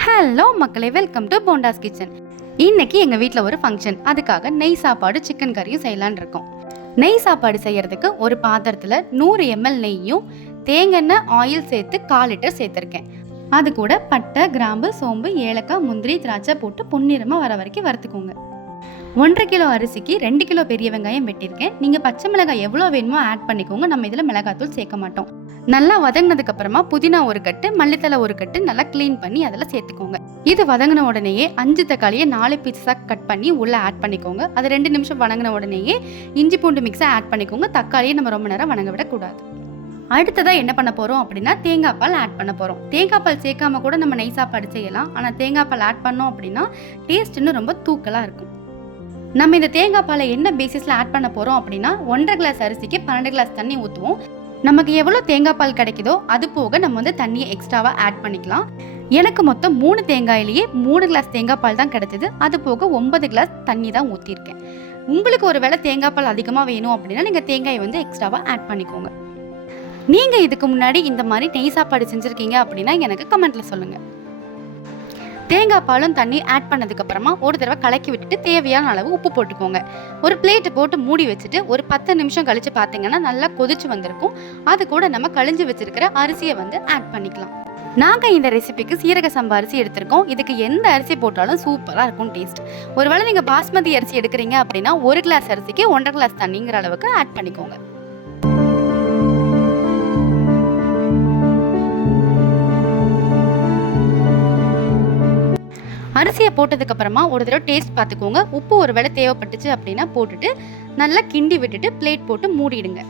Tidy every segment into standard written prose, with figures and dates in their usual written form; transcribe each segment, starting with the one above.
Hello மக்களே, welcome to bondas kitchen. இன்னைக்கு எங்கள் வீட்டில் ஒரு ஃபங்க்ஷன். அதுக்காக நெய் சாப்பாடு சிக்கன் கறியும் செய்யலான் இருக்கோம். நெய் சாப்பாடு செய்யறதுக்கு ஒரு பாத்திரத்தில் 100 ml நெய்யும் தேங்காய் ஆயில் சேர்த்து 1/4 லிட்டர் சேர்த்துருக்கேன். அது கூட பட்டை, கிராம்பு, சோம்பு, ஏலக்காய், முந்திரி, திராட்சை போட்டு பொன்னிறமாக வர வரைக்கும் வறுத்துக்கோங்க. 1.5 கிலோ அரிசிக்கு 2 கிலோ பெரிய வெங்காயம் வெட்டியிருக்கேன். நீங்கள் பச்சை மிளகாய் எவ்வளோ வேணுமோ ஆட் பண்ணிக்கோங்க. நம்ம இதில் மிளகாத்தூள் சேர்க்க மாட்டோம். நல்லா வதங்கினதுக்கு அப்புறமா புதினா ஒரு கட்டு, மல்லித்தலை ஒரு கட்டு நல்லா க்ளீன் பண்ணி அதில் சேர்த்துக்கோங்க. இது வதங்கின உடனேயே 5 தக்காளியை 4 பீஸாக கட் பண்ணி உள்ளே ஆட் பண்ணிக்கோங்க. அது 2 நிமிஷம் வதங்கின உடனேயே இஞ்சி பூண்டு மிக்ஸை ஆட் பண்ணிக்கோங்க. தக்காளியை நம்ம ரொம்ப நேரம் வதங்க விடக்கூடாது. அடுத்ததாக என்ன பண்ண போகிறோம் அப்படின்னா தேங்காய் பால் ஆட் பண்ண போகிறோம். தேங்காய் பால் சேர்க்காம கூட நம்ம நெய் சாப்பாடு செய்யலாம். ஆனால் தேங்காய் பால் ஆட் பண்ணோம் அப்படின்னா டேஸ்ட் இன்னும் ரொம்ப தூக்கலாக இருக்கும். நம்ம இந்த தேங்காய் பாலை என்ன பேசிஸில் ஆட் பண்ண போகிறோம் அப்படின்னா 1.5 கிளாஸ் அரிசிக்கு 12 கிளாஸ் தண்ணி ஊற்றுவோம். நமக்கு எவ்வளோ தேங்காய் பால் கிடைக்குதோ அது போக நம்ம தண்ணியை எக்ஸ்ட்ராவாக ஆட் பண்ணிக்கலாம். எனக்கு மொத்தம் 3 தேங்காயிலேயே 3 கிளாஸ் தேங்காய் பால் தான் கிடைச்சது. அது போக 9 கிளாஸ் தண்ணி தான் ஊற்றிருக்கேன். உங்களுக்கு ஒரு வேளை தேங்காய் பால் அதிகமாக வேணும் அப்படின்னா நீங்கள் தேங்காயை எக்ஸ்ட்ராவாக ஆட் பண்ணிக்கோங்க. நீங்கள் இதுக்கு முன்னாடி இந்த மாதிரி நெய் சாப்பாடு செஞ்சுருக்கீங்க அப்படின்னா எனக்கு கமெண்ட்டில் சொல்லுங்கள். தேங்காய் பாலும் தண்ணி ஆட் பண்ணதுக்கப்புறமா ஒரு தடவை கலக்கி விட்டுட்டு தேவையான அளவு உப்பு போட்டுக்கோங்க. ஒரு பிளேட்டை போட்டு மூடி வச்சுட்டு ஒரு 10 நிமிஷம் கழித்து பார்த்தீங்கன்னா நல்லா கொதிச்சு வந்திருக்கும். அது கூட நம்ம கழிஞ்சு வச்சிருக்கிற அரிசியை ஆட் பண்ணிக்கலாம். நாங்கள் இந்த ரெசிபிக்கு சீரக சம்பா அரிசி எடுத்திருக்கோம். இதுக்கு எந்த அரிசி போட்டாலும் சூப்பராக இருக்கும் டேஸ்ட். ஒருவேளை நீங்கள் பாஸ்மதி அரிசி எடுக்கிறீங்க அப்படின்னா 1 கிளாஸ் அரிசிக்கு 1.5 கிளாஸ் தண்ணிங்கிற அளவுக்கு ஆட் பண்ணிக்கோங்க. அரிசியை போட்டதுக்கு அப்புறமா ஒரு தடவை டேஸ்ட் பார்த்துக்கோங்க. உப்பு ஒரு வேளை தேவைப்பட்டுச்சு அப்படின்னா போட்டுட்டு நல்லா கிண்டி விட்டுட்டு பிளேட் போட்டு மூடிடுங்க.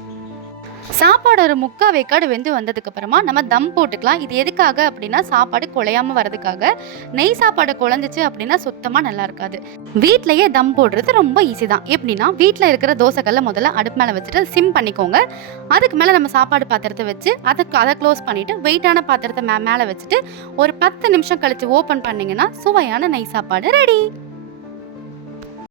சாப்பாடு ஒரு 3/4 வேக்காடு வெந்து வந்ததுக்கு அப்புறமா நம்ம தம் போட்டுக்கலாம். இது எதுக்காக அப்படின்னா சாப்பாடு குழையாம வரதுக்காக. நெய் சாப்பாடு குழஞ்சிச்சு அப்படின்னா சுத்தமாக நல்லா இருக்காது. வீட்லயே தம் போடுறது ரொம்ப ஈஸி தான். எப்படின்னா வீட்டில் இருக்கிற தோசைக்கல்ல முதல்ல அடுப்பு மேலே வச்சுட்டு சிம் பண்ணிக்கோங்க. அதுக்கு மேலே நம்ம சாப்பாடு பாத்திரத்தை வச்சு அதை க்ளோஸ் பண்ணிட்டு வெயிட்டான பாத்திரத்தை மேலே வச்சுட்டு ஒரு 10 நிமிஷம் கழிச்சு ஓப்பன் பண்ணிங்கன்னா சுவையான நெய் சாப்பாடு ரெடி.